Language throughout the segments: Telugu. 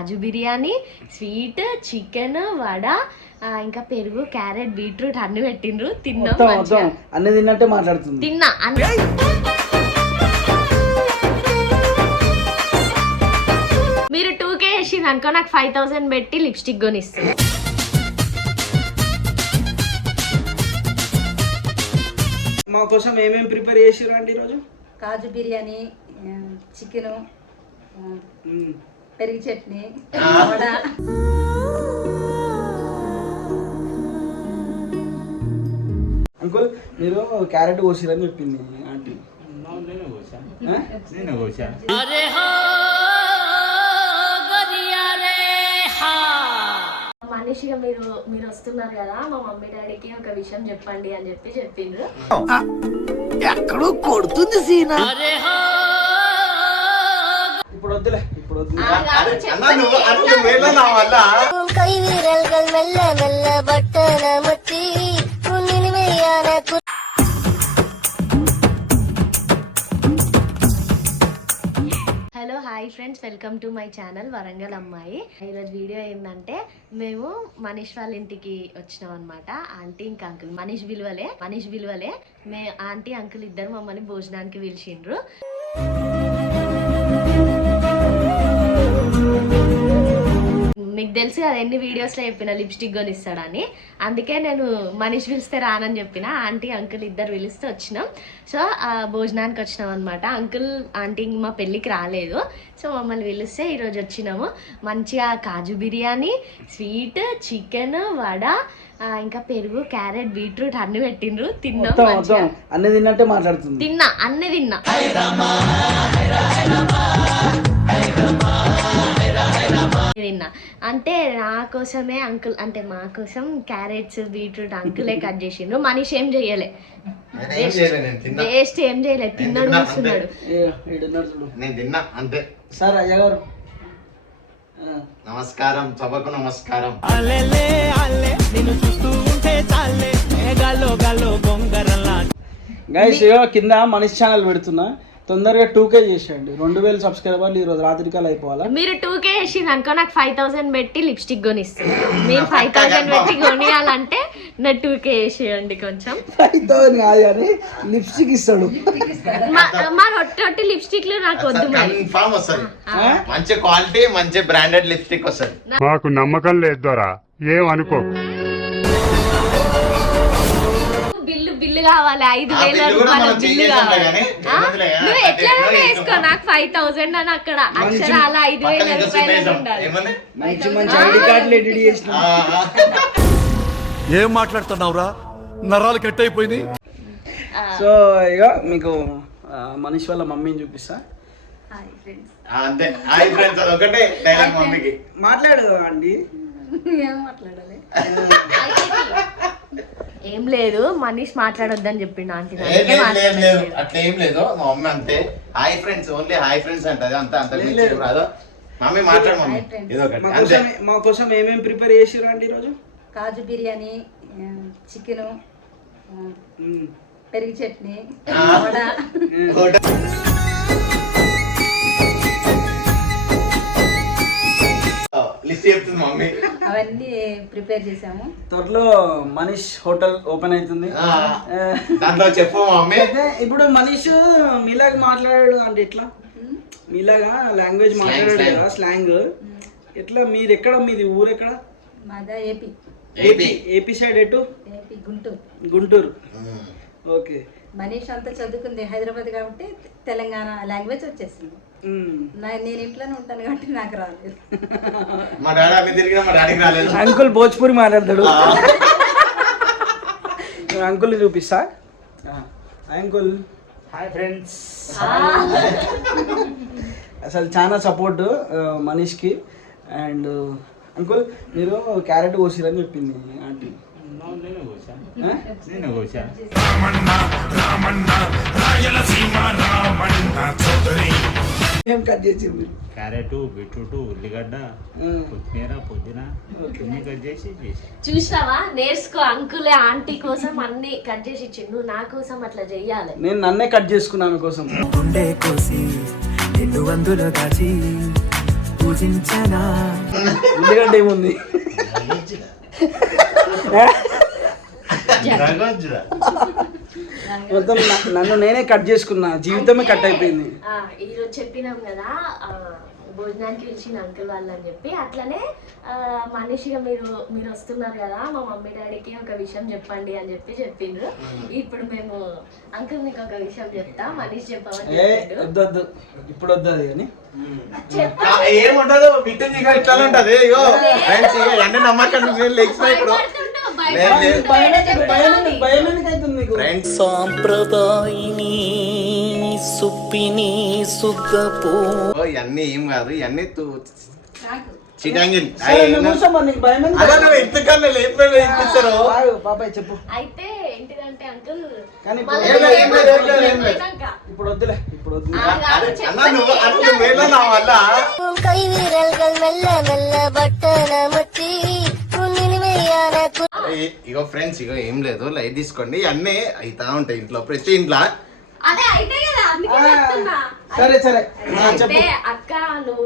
కాజు బిర్యానీ, స్వీట్, చికెన్, వడ, ఇంకా పెరుగు, క్యారెట్, బీట్రూట్ అన్ని పెట్టిండ్రు. తిన్నాం. అన్ని తిన్నట్టే మాట్లాడుతుంది. తిన్నా మీరు 2K వేసింది అనుకో, నాకు 5000 పెట్టి లిప్స్టిక్ కొనిస్తుంది. మా కోసం ఏమేమి ప్రిపేర్ చేసిర్రు అంటే ఈరోజు? కాజు బిర్యానీ, చికెను, పెరుగు చట్నీ, వడ. అంకుల్ మీరు క్యారెట్ కోసిరని చెప్పింది ఆంటీ. మనిషిగా మీరు వస్తున్నారు కదా, మా మమ్మీ డాడీకి ఒక విషయం చెప్పండి అని చెప్పిండ్రు. ఎక్కడో కొడుతుంది సీనా. ఇప్పుడు వద్దులే, ఇప్పుడు వద్దు. Hello hi friends, welcome to my channel Warangal అమ్మాయి. ఈరోజు వీడియో ఏంటంటే మేము మనీష్ వాళ్ళ ఇంటికి వచ్చినాం అనమాట. ఆంటీ ఇంకా అంకుల్, మనీష్ విలువలే ఆంటీ అంకుల్ ఇద్దరు మమ్మల్ని భోజనానికి పిలిచిండ్రు. మీకు తెలుసు కదా ఎన్ని వీడియోస్లో చెప్పిన లిప్స్టిక్ కొనిస్తాడని, అందుకే నేను మనీష్ పిలిస్తే రానని చెప్పిన. ఆంటీ అంకుల్ ఇద్దరు పిలిస్తే వచ్చినాం. సో భోజనానికి వచ్చినాం అనమాట. అంకుల్ ఆంటీ మా పెళ్ళికి రాలేదు, సో మమ్మల్ని పిలిస్తే ఈరోజు వచ్చినాము. మంచిగా కాజు బిర్యానీ, స్వీట్, చికెన్, వడ, ఇంకా పెరుగు, క్యారెట్, బీట్రూట్ అన్ని పెట్టిండ్రు. తిన్నాం. అన్ని తిన్నట్టే మాట్లాడుతుంది. తిన్నా. తిన్నా అంటే నా కోసమే అంకుల్, అంటే మా కోసం క్యారెట్స్, బీట్రూట్ అంకులే కట్ చేసిండ్రు. మనీష్ ఏం చెయ్యలే, వేస్ట్ ఏం చేయలే. తిన్నాడు, చూస్తున్నాడు. సార్ అయ్యగారు నమస్కారం, సభకు నమస్కారం. గైస్ కింద మనీష్ ఛానల్ పెడుతున్నా, తొందరగా 2K చేసేయండి. 2000 సబ్స్క్రైబర్లు ఈ రోజు రాత్రికాల అయిపోవాలా. మీరు 2K వేసింది అనుకో, నాకు 5000 పెట్టి లిప్స్టిక్ కొనిస్తుంది. మీరు 5000 పెట్టి కొనియాలంటే నా 2K వేసేయండి. కొంచెం 5000 కాదు కానీ లిప్స్టిక్ ఇస్తాడు. మా రొట్టి లిప్స్టిక్లు నాకు వద్దు. కన్ఫర్మ్ వస్తుంది, మంచి క్వాలిటీ, మంచి బ్రాండెడ్ లిప్స్టిక్ వస్తుంది. మాకు నమ్మకం లేదు దొరా, ఏమనుకో. బిల్లు కావాలి, 5000 రూపాయల బిల్లు కావాలి. నువ్వు ఎట్లా వేసుకో, నాకు 5000 అని అక్కడ అక్షరాల 5000 రూపాయలు ఉండాలి. మంచి ఐడి కార్డులు ఎడిట్ చేసిన. ఏం మాట్లాడుతున్నావురా, నరాలు కట్ అయిపోయింది. సో ఇక మీకు మనీష్ వాళ్ళ మమ్మీని చూపిస్తా. అంతే, హాయ్ ఫ్రెండ్స్ ఒకటే డైలాగ్ మమ్మీకి. మాట్లాడు అండి. ఏం మాట్లాడాలి? ఏం లేదు, మనీష్ మాట్లాడొద్దని చెప్పిండు ఆంటీ. అట్లా ఏం లేదు, మా మమ్మీ అంతే. Hi friends, only hi friends అంటది, అంత రాదు. మమ్మీ మాట్లాడు మమ్మీ, ఏదో ఒకటి. మా కోసం ఏమేమి ప్రిపేర్ చేసిర్రు అంటే ఈరోజు? కాజు బిర్యానీ, చికెను, పెరుగు చట్నీ, వడ. లిస్ట్ చెప్తుంది మమ్మీ. అవన్నీ ప్రిపేర్ చేసాము. త్వరలో మనీష్ హోటల్ ఓపెన్ అవుతుంది. దాంట్లో చెప్పు మమ్మీ. ఇప్పుడు మనీష్ మీలాగా మాట్లాడాడు అంటే ఎట్లా, మీలాగా లాంగ్వేజ్ మాట్లాడాడు కదా, స్లాంగ్ ఎట్లా? మీరు ఎక్కడ, మీది ఊరు ఎక్కడ? మాదా ఏపీ. ఏపీ సైడ్ ఎటు? ఏపీ గుంటూరు. ఓకే. మనీష్ అంతా చదువుకుంది హైదరాబాద్ కాబట్టి తెలంగాణ లాంగ్వేజ్ వచ్చేసింది. నేను ఇంట్లోనే ఉంటాను కాబట్టి నాకు రాలేదు. మా డాడీ అవి తిరిగినా మా డాడీకి రాలేదు. అంకుల్ భోజ్పూరి మాట్లాడతాడు. అంకుల్ చూపిస్తా. Uncle hi friends. అసలు చాలా సపోర్ట్ మనీష్కి. అండ్ అంకుల్ మీరు క్యారెట్ కోసిరని చెప్పింది ఆంటీ. ఏం కట్ చేసింది మీరు? క్యారెట్, బీట్రూట్, ఉల్లిగడ్డ, కొత్తిమీర, పుదీనా కట్ చేసి చూసావా, నేర్చుకో. అంకులే ఆంటీ కోసం అన్ని కట్ చేసి ఇచ్చిండు, నా కోసం అట్లా చెయ్యాలి. నేను నన్నే కట్ చేసుకున్నాను కోసం. ఉల్లిగడ్డ ఏముంది? మొత్తం నన్ను నేనే కట్ చేసుకున్నా, జీవితమే కట్ అయిపోయింది. ఈరోజు చెప్పినాం కదా భోజనానికి పిలిచిన అంకుల్ వాళ్ళు అని చెప్పి, అట్లనే మనిషిగా మీరు వస్తున్నారు కదా మా మమ్మీ డాడీకి ఒక విషయం చెప్పండి అని చెప్పి చెప్పిండ్రు. ఇప్పుడు మేము అంకుల్ మీకు ఒక విషయం చెప్తా, మనీష్ చెప్పమని వద్దు ఇప్పుడు వద్దు అది కానీ ఏముంటదు బిట్టు ఇట్లా ఉంటది. ఇగో ఫ్రెండ్స్ అన్ని నమ్మకం లేచినా ఇప్పుడు సాంప్రదాయిని సుప్పిని సుద్దపో ఇవన్నీ ఏం కాదు, ఇవన్నీ చిటాంగిల్ ఇప్పిస్తారు. పాపాయ్ చెప్పు. అయితే ఏంటిదంటే అంకుల్ కానీ ఇప్పుడు వద్దులే, ఇప్పుడు వద్దు. అన్నా నువ్వు అప్పుడు వేళ నా వల్ల கை விரல்கள் மெல்ல மெல்ல பட்டன முத்தி ఇగో ఫ్రెండ్స్ ఇగో ఏం లేదు, లైట్ తీసుకోండి. అన్నీ అయితా ఉంటాయి ఇంట్లో, ప్రతి ఇంట్లో. అదే అయితే కదా అందుకే చెప్తున్నా. సరే సరే అంటే అక్క నువ్వు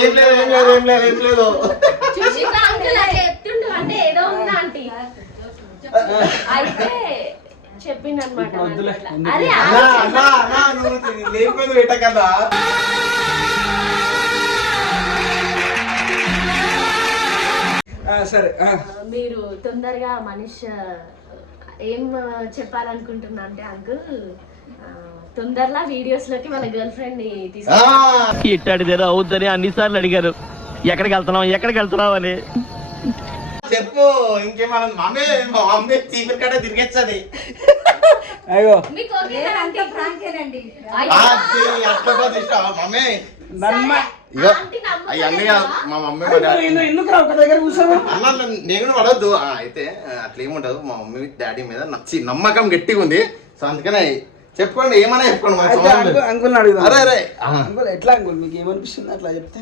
ఏం లేదు ఏం లేదు ఏం లేదు ఏం లేదు చూసిందా అంకుల్ అట్లా చెప్తుండు అంటే ఏదో ఉందా ఆంటీ అయితే చెప్పిండు అనమాట. అరే అన్నా అన్నా అన్నా నువ్వు లేకపోతే పెట్టకదా. సరే మీరు తొందరగా మనీష్ ఏం చెప్పాలనుకుంటున్నా అంటే అంకుల్ తొందరలో వీడియోస్ లోకి మన గర్ల్ ఫ్రెండ్ ని ఇట్టాడిదేదో అవుద్దని అన్నిసార్లు అడిగారు, ఎక్కడికి వెళ్తున్నావు అని. చెప్పు ఇంకేమన్నా. మమ్మీ మా మమ్మీ చీపురు కట్ట తిరిగేస్తుంది. అయ్యో మీకు ఓకే అంత ఫ్రాంకేనండి. మమ్మీ నమ్మ ఇగో అవన్నీ మా మమ్మీ ఎందుకు రా ఒక దగ్గర కూర్చోవా? అన్న నేను కూడా పడవద్దు. అయితే అట్లా ఏముంటదు, మా మమ్మీ డాడీ మీద నమ్మకం గట్టిగా ఉంది. సో అందుకనే చెప్పుకోండి, ఏమన్నా చెప్పుకోండి. అంకుల్ అడుగుదా? అరే అరే అంకుల్ ఎట్లా అంకుల్ మీకు ఏమనిపిస్తుంది అట్లా చెప్తే?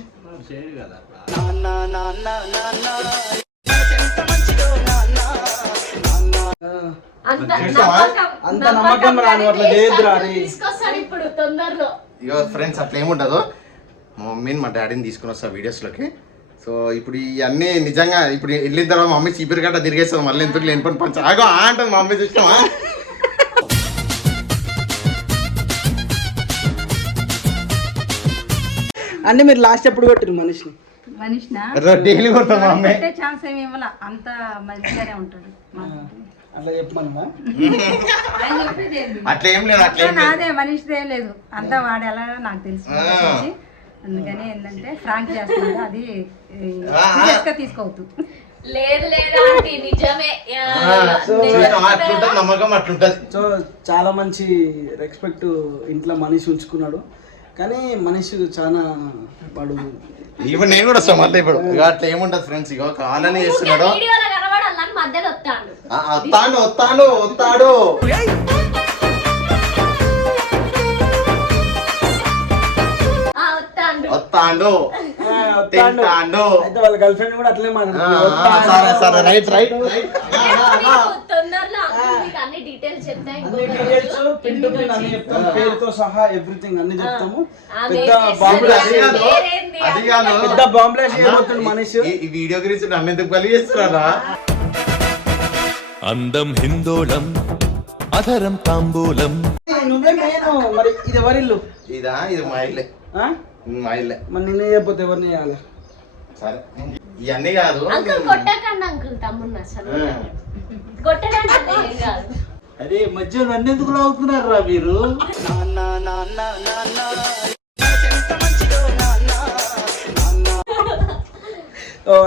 అంత నమ్మకం రాను అట్లా చేయొద్దురా. తీసుకొస్తాడు ఇప్పుడు తొందరలో. ఇగో ఫ్రెండ్స్ అట్లా ఏముండదు, మా మమ్మీని మా డాడీని తీసుకుని వస్తా వీడియోస్లోకి. సో ఇప్పుడు ఇవన్నీ నిజంగా ఇప్పుడు వెళ్ళిన తర్వాత మా మమ్మీ చీపిరి గట్ట తిరిగేస్తుంది. మళ్ళీ ఎందుకు లేని పని పంచ ఆగో అంటుంది మా మమ్మీ. చూస్తామా అంటే మీరు లాస్ట్ ఎప్పుడు కొట్టిరు మనిషిని? మనిషినా డైలీ కొడతాం మా మమ్మీ. ఛాన్స్ ఏమి ఇవ్వాల, అంత మంచిగానే ఉంటాడు. అట్లా చెప్పమన్నా? ఆయన చెప్పేది ఏంది? అట్లా ఏం లేదు, అట్లా ఏం లేదు. నాదే మనిషిదేం లేదు, అంతా వాడు ఎలా నాకు తెలుసు. అందుకని ఏంటంటే ఫ్రాంక్ చేస్తున్నాడు, అది సీరియస్ గా తీసుకోవద్దు. లేదు లేదు ఆంటీ నిజమే. అట్లుంటది నమ్మకం, అట్లుంటది. సో చాలా మంచి రెస్పెక్ట్ ఇంట్లో మనిషి ఉంచుకున్నాడు. కానీ మనిషి చాలా వాడు ఇప్పుడు నేను కూడా వస్తాను మళ్ళీ. ఇప్పుడు ఇక అట్లా ఏముంటది ఫ్రెండ్స్, ఇక కావాలని చేస్తున్నాడు. వీడియోలో కనబడాలని మధ్యలో వస్తాడు. వస్తాడు వస్తాడు వస్తాడు తింటాడు. అయితే వాళ్ళ గర్ల్ ఫ్రెండ్ కూడా అట్లే సరే సరే రైట్ రైట్ తొందరలో మీకు అన్ని డీటెయిల్స్ చెప్తాయి. అన్ని చెప్తాము, పేరుతో సహా ఎవ్రీథింగ్ అన్ని చెప్తాము. అది కాదు, పెద్ద బాంబ్లాష్ చేయబోతుంది మనిషి. ఈ వీడియో గురించి నన్ను ఎందుకు బలి చేస్తున్నారా? అందం హిందోళం అధరం తాంబూలం. నువ్వే నేను మరి ఇది ఎవరి ఇల్లు? ఇదా ఇది మా ఇల్లే, మా ఇల్లే. మరి నిన్నే చెప్పితే ఎవరిని చేయాలి? సరే ఇవన్నీ కాదు. అంకుల్ కొట్టకండి అంకుల్ తమ్ముడు అసలు కొట్టకండి ఏం కాదు. అరే మధ్య నన్ను ఎందుకు లాగుతున్నారు రా మీరు?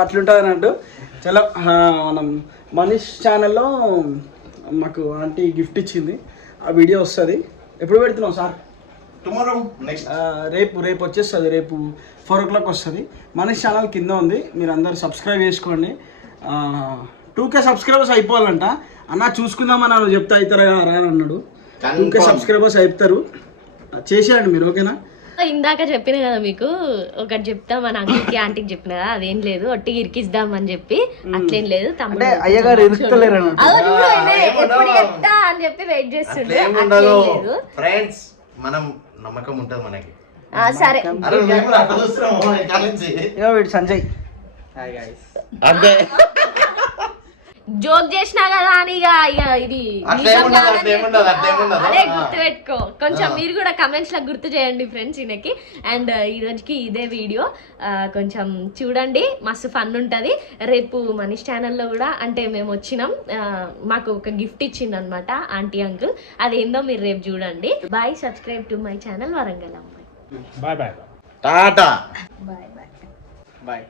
అట్లుంటుంది అన్నట్టు. చలో మనం మనీష్ ఛానల్లో మాకు ఆంటీ గిఫ్ట్ ఇచ్చింది, ఆ వీడియో వస్తుంది. ఎప్పుడు పెడుతున్నాం సార్? టుమారో నెక్స్ట్ రేపు వచ్చేస్తుంది, రేపు 4 o'clock వస్తుంది. మనీష్ ఛానల్ కింద ఉంది, మీరు అందరు సబ్స్క్రైబ్ చేసుకోండి. 2K subscribers అయిపోవాలంట. అన్న చూసుకుందామని నన్ను చెప్తే అవుతారా రా అన్నాడు. 2K సబ్స్క్రైబర్స్ అయిపోతారు, చేసేయండి మీరు, ఓకేనా? ఇందాక చెప్పిన కదా మీకు ఒకటి చెప్తా, మన అంకుల్కి ఆంటీకి చెప్పిన కదా, అదేం లేదు ఒట్టి ఇరికిద్దాం అని చెప్పి, అట్లేం లేదు. అంటే అయ్యగారు ఇరుకుతలేరు ఎప్పుడు చెప్తా అని చెప్పి వెయిట్ చేస్తుండే. ఫ్రెండ్స్ మనం నమ్మకం ఉంటది మనకి. సరే అరే మేము కూడా అట్లా చూస్తున్నాము వెనకాల నుంచి. ఇగో వీడు సంజయ్. అంతే జోక్ చేసినా కదా అని ఇక ఇది అట్లేముండదు, నిజం అట్లేముండదు, కాదని అట్లేముండదు. అదే గుర్తు పెట్టుకో కొంచెం మీరు కూడా కమెంట్స్ లో గుర్తు చేయండి ఫ్రెండ్స్ ఈయనకి. అండ్ ఈ రోజుకి ఇదే వీడియో కొంచెం చూడండి, మస్తు ఫన్ ఉంటుంది. రేపు మనీష్ ఛానల్లో కూడా అంటే మేము వచ్చినాం, మాకు ఒక గిఫ్ట్ ఇచ్చింది అనమాట ఆంటీ అంకుల్, అదేందో మీరు రేపు చూడండి. Bye, subscribe to my channel Warangal అమ్మాయి. Bye bye tata bye bye bye.